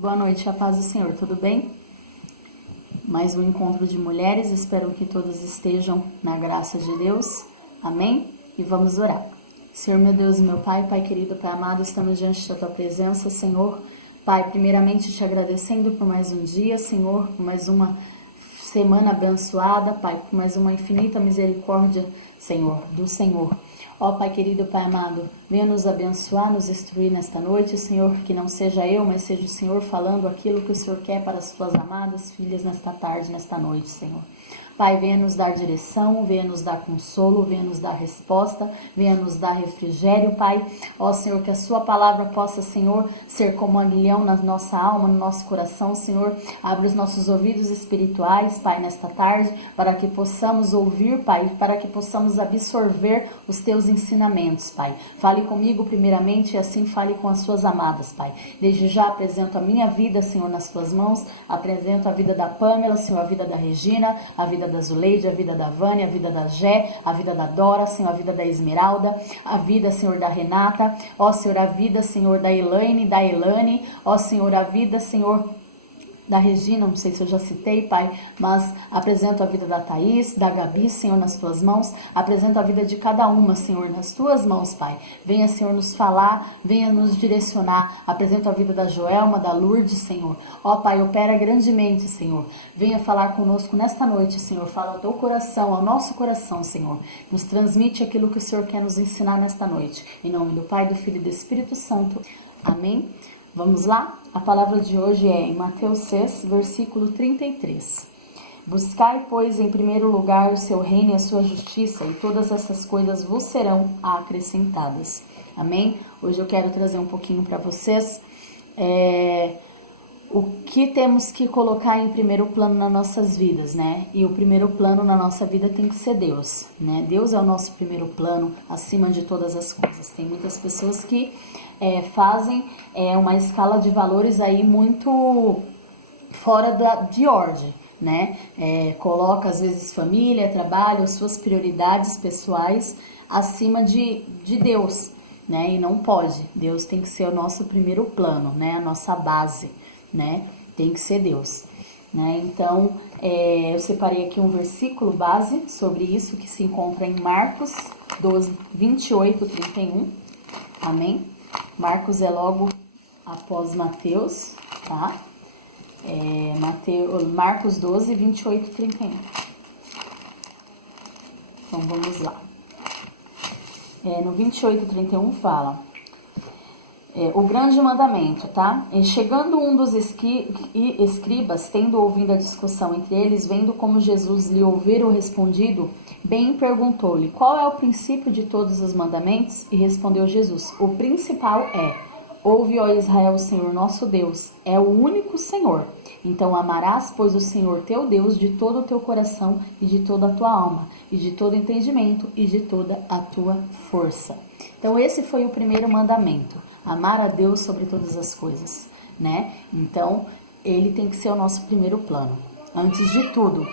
Boa noite, a paz do Senhor, tudo bem? Mais um encontro de mulheres, espero que todas estejam na graça de Deus, amém? E vamos orar. Senhor, meu Deus e meu Pai, Pai querido, Pai amado, estamos diante da Tua presença, Senhor. Pai, primeiramente te agradecendo por mais um dia, Senhor, por mais uma semana abençoada, Pai, por mais uma infinita misericórdia, Senhor, do Senhor. Ó Pai querido, Pai amado, venha nos abençoar, nos instruir nesta noite, Senhor, que não seja eu, mas seja o Senhor falando aquilo que o Senhor quer para as suas amadas filhas nesta tarde, nesta noite, Senhor. Pai, venha nos dar direção, venha nos dar consolo, venha nos dar resposta, venha nos dar refrigério, Pai. Ó Senhor, que a sua palavra possa, Senhor, ser como um aguilhão na nossa alma, no nosso coração, Senhor. Abre os nossos ouvidos espirituais, Pai, nesta tarde, para que possamos ouvir, Pai, para que possamos absorver os teus ensinamentos, Pai. Fale comigo primeiramente e assim fale com as suas amadas, Pai. Desde já apresento a minha vida, Senhor, nas tuas mãos. Apresento a vida da Pamela, Senhor, a vida da Regina, a vida da Zuleide, a vida da Vânia, a vida da Gé, a vida da Dora, Senhor, a vida da Esmeralda, a vida, Senhor, da Renata, ó Senhor, a vida, Senhor, da Elaine, da Elane, ó Senhor, a vida, Senhor, da Regina, não sei se eu já citei, Pai, mas apresento a vida da Thaís, da Gabi, Senhor, nas tuas mãos, apresento a vida de cada uma, Senhor, nas tuas mãos, Pai. Venha, Senhor, nos falar, venha nos direcionar, apresento a vida da Joelma, da Lourdes, Senhor. Ó, Pai, opera grandemente, Senhor. Venha falar conosco nesta noite, Senhor, fala ao teu coração, ao nosso coração, Senhor. Nos transmite aquilo que o Senhor quer nos ensinar nesta noite. Em nome do Pai, do Filho e do Espírito Santo. Amém? Vamos lá? A palavra de hoje é em Mateus 6, versículo 33. Buscai, pois, em primeiro lugar o seu reino e a sua justiça, e todas essas coisas vos serão acrescentadas. Amém? Hoje eu quero trazer um pouquinho para vocês o que temos que colocar em primeiro plano nas nossas vidas, né? E o primeiro plano na nossa vida tem que ser Deus, né? Deus é o nosso primeiro plano acima de todas as coisas. Tem muitas pessoas que fazem uma escala de valores aí muito fora de ordem, né? Coloca às vezes família, trabalho, suas prioridades pessoais acima de Deus, né? E não pode. Deus tem que ser o nosso primeiro plano, né? A nossa base, né? Tem que ser Deus, né? Então, eu separei aqui um versículo base sobre isso que se encontra em Marcos 12, 28, 31, amém? Marcos é logo após Mateus, tá? Marcos 12, 28, 31. Então, vamos lá. No 28, 31 fala... o grande mandamento, tá? Chegando um dos escribas, tendo ouvido a discussão entre eles, vendo como Jesus lhe ouvira respondido, bem perguntou-lhe, qual é o princípio de todos os mandamentos? E respondeu Jesus, o principal ouve, ó Israel, o Senhor nosso Deus, é o único Senhor. Então amarás, pois, o Senhor teu Deus de todo o teu coração e de toda a tua alma, e de todo entendimento e de toda a tua força. Então esse foi o primeiro mandamento. Amar a Deus sobre todas as coisas, né? Então, ele tem que ser o nosso primeiro plano. Antes de tudo.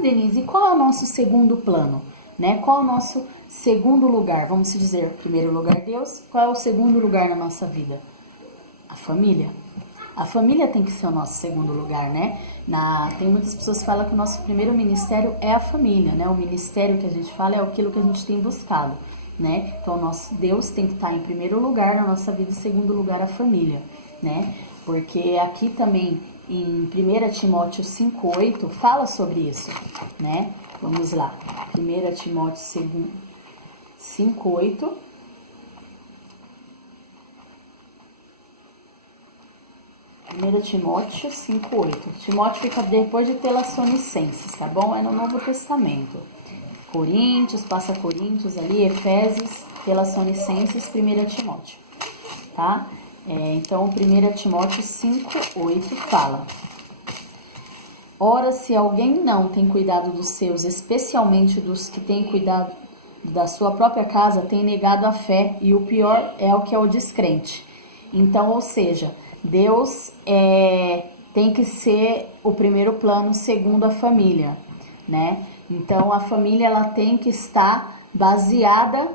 Denise, e qual é o nosso segundo plano? Né? Qual é o nosso segundo lugar? Vamos dizer, primeiro lugar Deus. Qual é o segundo lugar na nossa vida? A família. A família tem que ser o nosso segundo lugar, né? Tem muitas pessoas que falam que o nosso primeiro ministério é a família, né? O ministério que a gente fala é aquilo que a gente tem buscado, né? Então, nosso Deus tem que estar em primeiro lugar na nossa vida, em segundo lugar a família, né? Porque aqui também em 1 Timóteo 5:8 fala sobre isso, né? Vamos lá. 1 Timóteo 5:8. Timóteo 5:8. Timóteo fica depois de Tessalonicenses, tá bom? É no Novo Testamento. Coríntios, passa Coríntios ali, Efésios, Tessalonicenses, 1 Timóteo, tá? Então, 1 Timóteo 5:8 fala: ora, se alguém não tem cuidado dos seus, especialmente dos que têm cuidado da sua própria casa, tem negado a fé, e o pior é o que é o descrente. Então, ou seja, Deus tem que ser o primeiro plano, segundo a família, né? Então, a família ela tem que estar baseada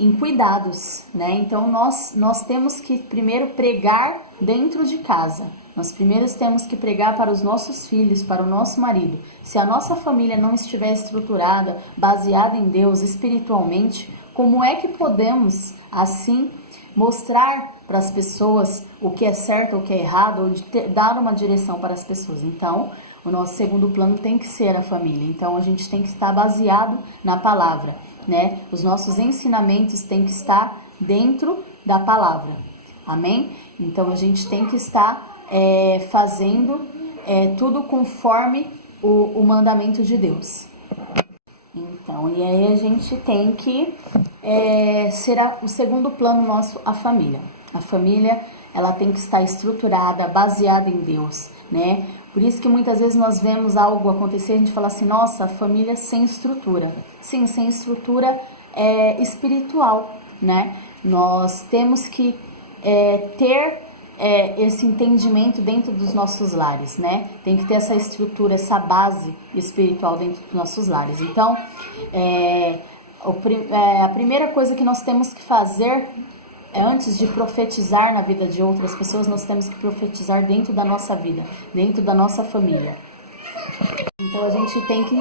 em cuidados, né? Então nós temos que primeiro pregar dentro de casa. Nós primeiro temos que pregar para os nossos filhos, para o nosso marido. Se a nossa família não estiver estruturada, baseada em Deus espiritualmente, como é que podemos assim mostrar para as pessoas o que é certo, o que é errado, ou dar uma direção para as pessoas? Então, o nosso segundo plano tem que ser a família. Então, a gente tem que estar baseado na palavra, né? Os nossos ensinamentos têm que estar dentro da palavra. Amém? Então, a gente tem que estar fazendo tudo conforme o mandamento de Deus. Então, e aí a gente tem que ser o segundo plano nosso, a família. A família, ela tem que estar estruturada, baseada em Deus, né? Por isso que muitas vezes nós vemos algo acontecer, a gente fala assim, nossa, a família sem estrutura. Sim, sem estrutura espiritual, né? Nós temos que ter esse entendimento dentro dos nossos lares, né? Tem que ter essa estrutura, essa base espiritual dentro dos nossos lares. Então, a primeira coisa que nós temos que fazer antes de profetizar na vida de outras pessoas, nós temos que profetizar dentro da nossa vida, dentro da nossa família. Então, a gente tem que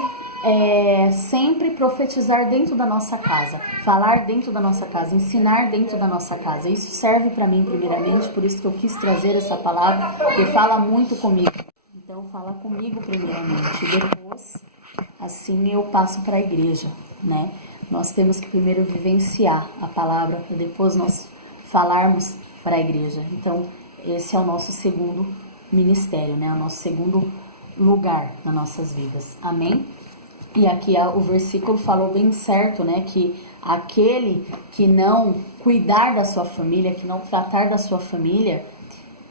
sempre profetizar dentro da nossa casa, falar dentro da nossa casa, ensinar dentro da nossa casa. Isso serve para mim primeiramente, por isso que eu quis trazer essa palavra, porque fala muito comigo. Então fala comigo primeiramente, e depois assim eu passo para a igreja, né? Nós temos que primeiro vivenciar a palavra para depois nós falarmos para a igreja. Então esse é o nosso segundo ministério, né? O nosso segundo lugar nas nossas vidas. Amém? E aqui o versículo falou bem certo, né? Que aquele que não cuidar da sua família, que não tratar da sua família,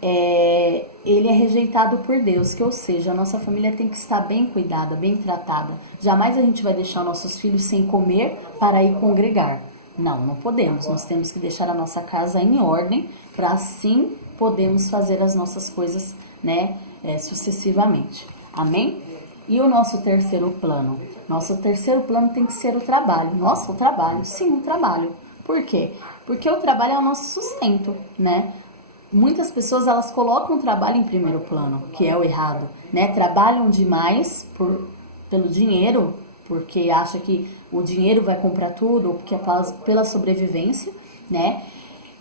ele é rejeitado por Deus. Que, ou seja, a nossa família tem que estar bem cuidada, bem tratada. Jamais a gente vai deixar nossos filhos sem comer para ir congregar. Não podemos. Nós temos que deixar a nossa casa em ordem para assim podemos fazer as nossas coisas, né? Sucessivamente. Amém? E o nosso terceiro plano? Nosso terceiro plano tem que ser o trabalho. Nossa, o trabalho. Sim, o trabalho. Por quê? Porque o trabalho é o nosso sustento, né? Muitas pessoas, elas colocam o trabalho em primeiro plano, que é o errado, né? Trabalham demais pelo dinheiro, porque acha que o dinheiro vai comprar tudo, ou porque é pela sobrevivência, né?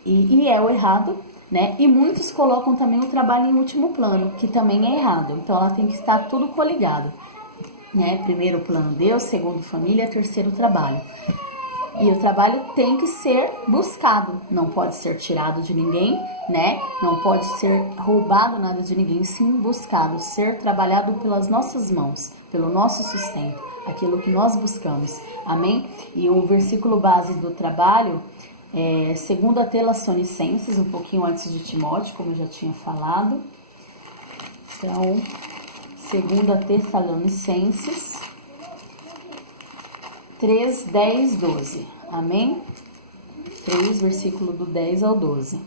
E é o errado, né? E muitos colocam também o trabalho em último plano, que também é errado. Então, ela tem que estar tudo coligado, né? Primeiro plano Deus, segundo família, terceiro trabalho. E o trabalho tem que ser buscado, não pode ser tirado de ninguém, né? Não pode ser roubado nada de ninguém, sim buscado, ser trabalhado pelas nossas mãos, pelo nosso sustento, aquilo que nós buscamos. Amém? E o versículo base do trabalho é 2 Tessalonicenses, um pouquinho antes de Timóteo, como eu já tinha falado. Então, 2 Tessalonicenses 3, 10, 12. Amém? 3, versículo do 10 ao 12.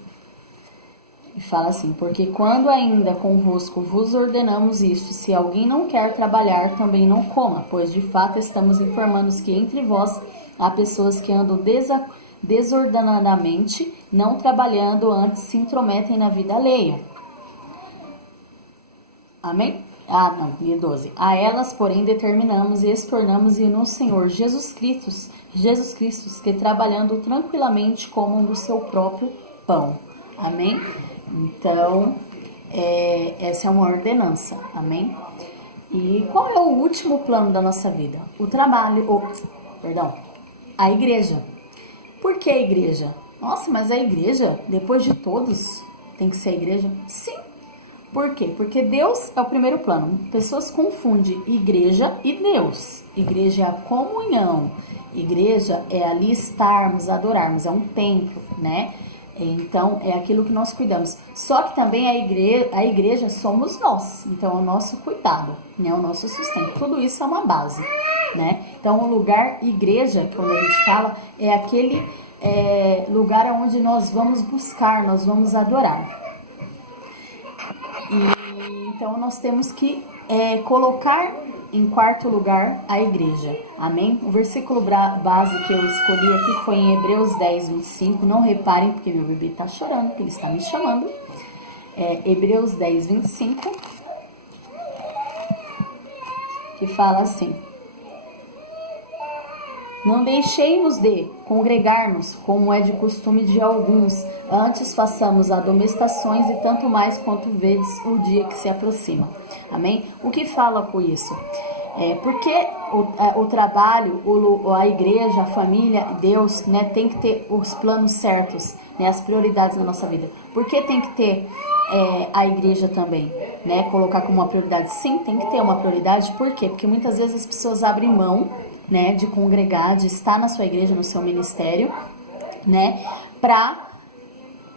E fala assim: porque quando ainda convosco vos ordenamos isso, se alguém não quer trabalhar, também não coma, pois de fato estamos informando que entre vós há pessoas que andam desordenadamente, não trabalhando, antes se intrometem na vida alheia. Amém? Não, 12. A elas, porém, determinamos e extornamos e no Senhor Jesus Cristo, que trabalhando tranquilamente comam do seu próprio pão. Amém? Então, essa é uma ordenança. Amém? E qual é o último plano da nossa vida? O trabalho, a igreja. Por que a igreja? Nossa, mas a igreja, depois de todos, tem que ser a igreja? Sim. Por quê? Porque Deus é o primeiro plano. Pessoas confundem igreja e Deus. Igreja é a comunhão. Igreja é ali estarmos, adorarmos. É um templo, né? Então, é aquilo que nós cuidamos. Só que também a igreja somos nós. Então, é o nosso cuidado, né? O nosso sustento. Tudo isso é uma base, né? Então, o lugar igreja, quando a gente fala, é aquele lugar onde nós vamos buscar, nós vamos adorar. Então, nós temos que colocar em quarto lugar, a igreja. Amém? O versículo base que eu escolhi aqui foi em Hebreus 10, 25. Não reparem, porque meu bebê está chorando, porque ele está me chamando. Hebreus 10, 25, que fala assim: não deixemos de congregar-nos, como é de costume de alguns, antes façamos admoestações e tanto mais quanto vedes o dia que se aproxima. Amém? O que fala com isso? Porque o trabalho, a igreja, a família, Deus, né, tem que ter os planos certos, né, as prioridades na nossa vida. Por que tem que ter a igreja também, né, colocar como uma prioridade? Sim, tem que ter uma prioridade. Por quê? Porque muitas vezes as pessoas abrem mão, né, de congregar, de estar na sua igreja, no seu ministério, né, para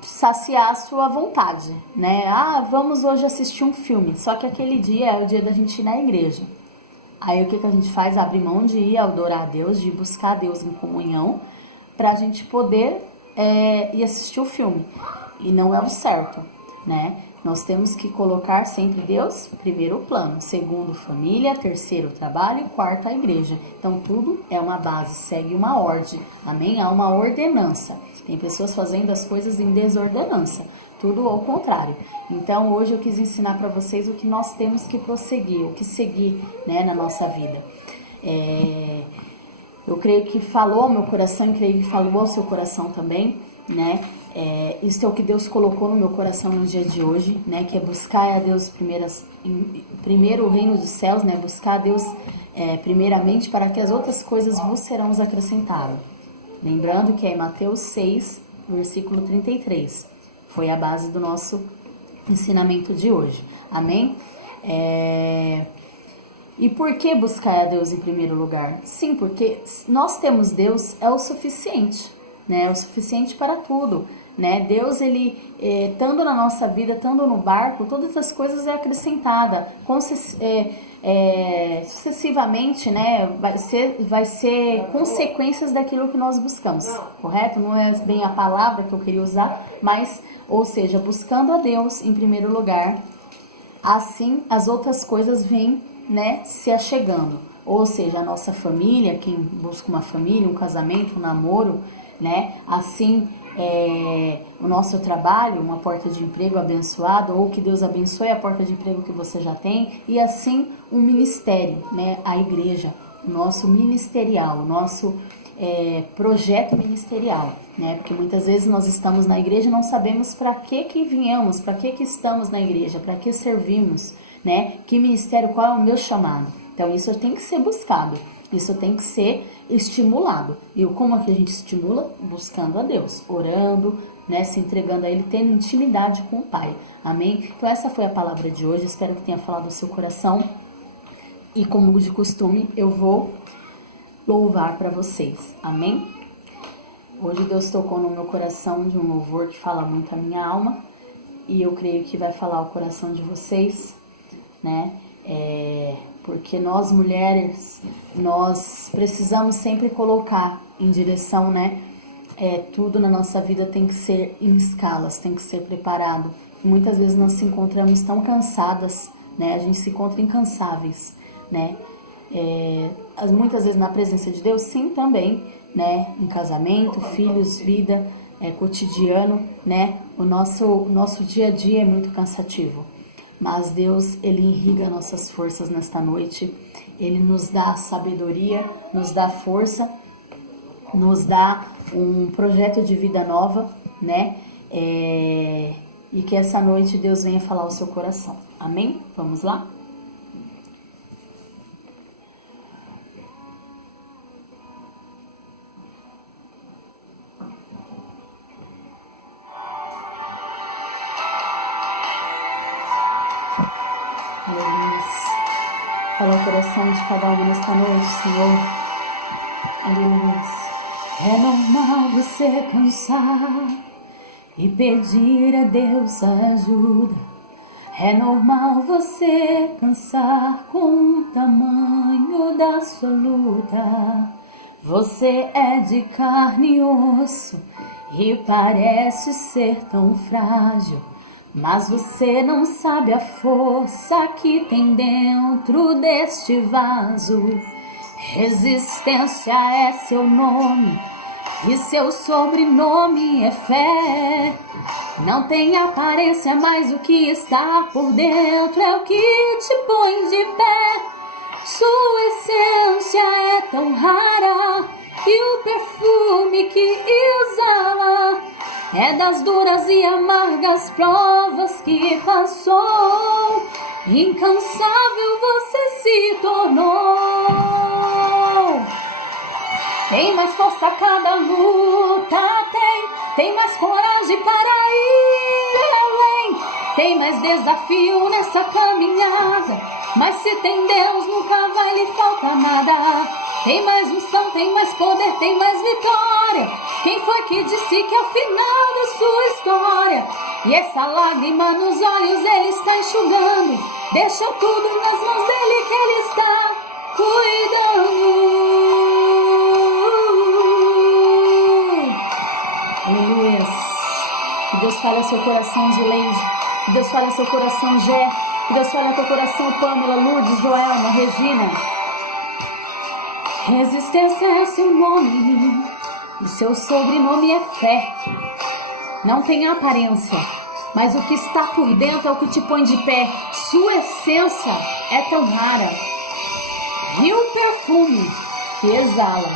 saciar a sua vontade, né? Vamos hoje assistir um filme, só que aquele dia é o dia da gente ir na igreja. Aí o que a gente faz? Abre mão de ir adorar a Deus, de buscar a Deus em comunhão, para a gente poder ir assistir o filme. E não é o certo, né? Nós temos que colocar sempre Deus primeiro plano, segundo família, terceiro trabalho, quarto a igreja. Então tudo é uma base, segue uma ordem, amém? Há uma ordenança. Tem pessoas fazendo as coisas em desordenança, tudo ao contrário. Então hoje eu quis ensinar para vocês o que nós temos que prosseguir, o que seguir, né, na nossa vida. Eu creio que falou ao meu coração e creio que falou ao seu coração também, né? Isso é o que Deus colocou no meu coração no dia de hoje, né? Que é buscar a Deus primeiro o reino dos céus, né? Buscar a Deus primeiramente, para que as outras coisas vos serão acrescentadas. Lembrando que é em Mateus 6, versículo 33. Foi a base do nosso ensinamento de hoje. Amém? E por que buscar a Deus em primeiro lugar? Sim, porque nós temos Deus, é o suficiente, né? É o suficiente para tudo, né? Deus, ele, estando na nossa vida, estando no barco, todas as coisas é acrescentada, sucessivamente, né? Vai ser consequências daquilo que nós buscamos, correto? Não é bem a palavra que eu queria usar, mas, ou seja, buscando a Deus em primeiro lugar, assim as outras coisas vêm, né, se achegando. Ou seja, a nossa família, quem busca uma família, um casamento, um namoro, né, assim o nosso trabalho, uma porta de emprego abençoada, ou que Deus abençoe a porta de emprego que você já tem, e assim um ministério, né, a igreja, o nosso ministerial, o nosso projeto ministerial, né? Porque muitas vezes nós estamos na igreja e não sabemos para que viemos, para que estamos na igreja, para que servimos, né? Que ministério, qual é o meu chamado? Então isso tem que ser buscado, isso tem que ser estimulado. E como é que a gente estimula? Buscando a Deus, orando, né? Se entregando a Ele, tendo intimidade com o Pai. Amém? Então essa foi a palavra de hoje, espero que tenha falado ao seu coração. E como de costume, eu vou louvar para vocês. Amém? Hoje Deus tocou no meu coração de um louvor que fala muito a minha alma, e eu creio que vai falar o coração de vocês, né? Porque nós mulheres, nós precisamos sempre colocar em direção, né? Tudo na nossa vida tem que ser em escalas, tem que ser preparado. Muitas vezes nós nos encontramos tão cansadas, né? A gente se encontra incansáveis, né? Muitas vezes na presença de Deus, sim, também, né? Em casamento, filhos, vida, cotidiano, né? O nosso dia a dia é muito cansativo, mas Deus, Ele irriga nossas forças nesta noite, Ele nos dá sabedoria, nos dá força, nos dá um projeto de vida nova, né? E que essa noite Deus venha falar ao seu coração. Amém? Vamos lá? Aleluia. Fala o coração de cada um nesta noite, Senhor. Aleluia. É normal você cansar e pedir a Deus ajuda. É normal você cansar com o tamanho da sua luta. Você é de carne e osso e parece ser tão frágil. Mas você não sabe a força que tem dentro deste vaso. Resistência é seu nome e seu sobrenome é fé. Não tem aparência, mas o que está por dentro é o que te põe de pé. Sua essência é tão rara e o perfume que exala é das duras e amargas provas que passou. Incansável você se tornou. Tem mais força a cada luta, tem mais coragem para ir além. Tem mais desafio nessa caminhada, mas se tem Deus nunca vai lhe faltar nada. Tem mais unção, tem mais poder, tem mais vitória. Quem foi que disse que é o final da sua história? E essa lágrima nos olhos ele está enxugando. Deixou tudo nas mãos dele que ele está cuidando. Aleluia. Que Deus fale ao seu coração, Zuleide. Que Deus fale ao seu coração, Gé. Que Deus fale ao teu coração, Pâmela, Lourdes, Joelma, Regina. Resistência é seu nome e seu sobrenome é fé. Não tem aparência, mas o que está por dentro é o que te põe de pé. Sua essência é tão rara e o perfume que exala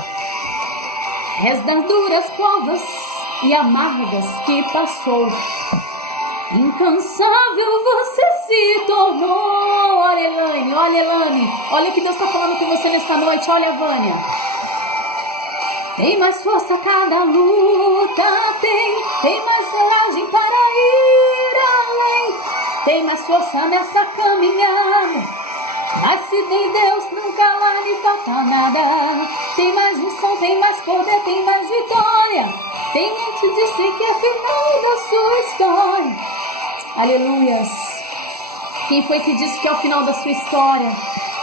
é das duras provas e amargas que passou. Incansável você se tornou. Olha, Elaine, olha, Elane. Olha o que Deus está falando com você nesta noite. Olha, Vânia. Tem mais força a cada luta. Tem mais coragem para ir além. Tem mais força nessa caminhada. Mas se tem Deus, nunca vai lhe faltar nada. Tem mais unção, tem mais poder, tem mais vitória. Tem quem te disse que é final da sua história. Aleluias. Quem foi que disse que é o final da sua história?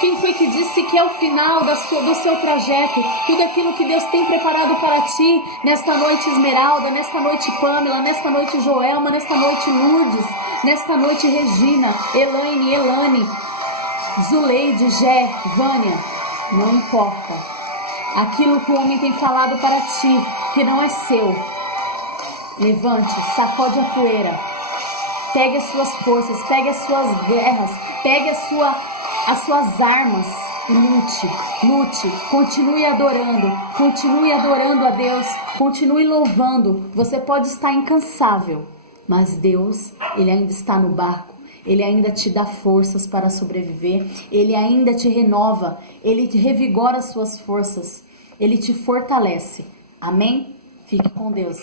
Quem foi que disse que é o final do seu trajeto? Tudo aquilo que Deus tem preparado para ti nesta noite, Esmeralda, nesta noite, Pâmela, nesta noite, Joelma, nesta noite, Lourdes, nesta noite, Regina, Elaine, Elane, Zuleide, Gé, Vânia. Não importa. Aquilo que o homem tem falado para ti, que não é seu. Levante, sacode a poeira. Pegue as suas forças, pegue as suas guerras, pegue as suas armas e lute, continue adorando a Deus, continue louvando. Você pode estar incansável, mas Deus, Ele ainda está no barco, Ele ainda te dá forças para sobreviver, Ele ainda te renova, Ele te revigora as suas forças, Ele te fortalece. Amém? Fique com Deus.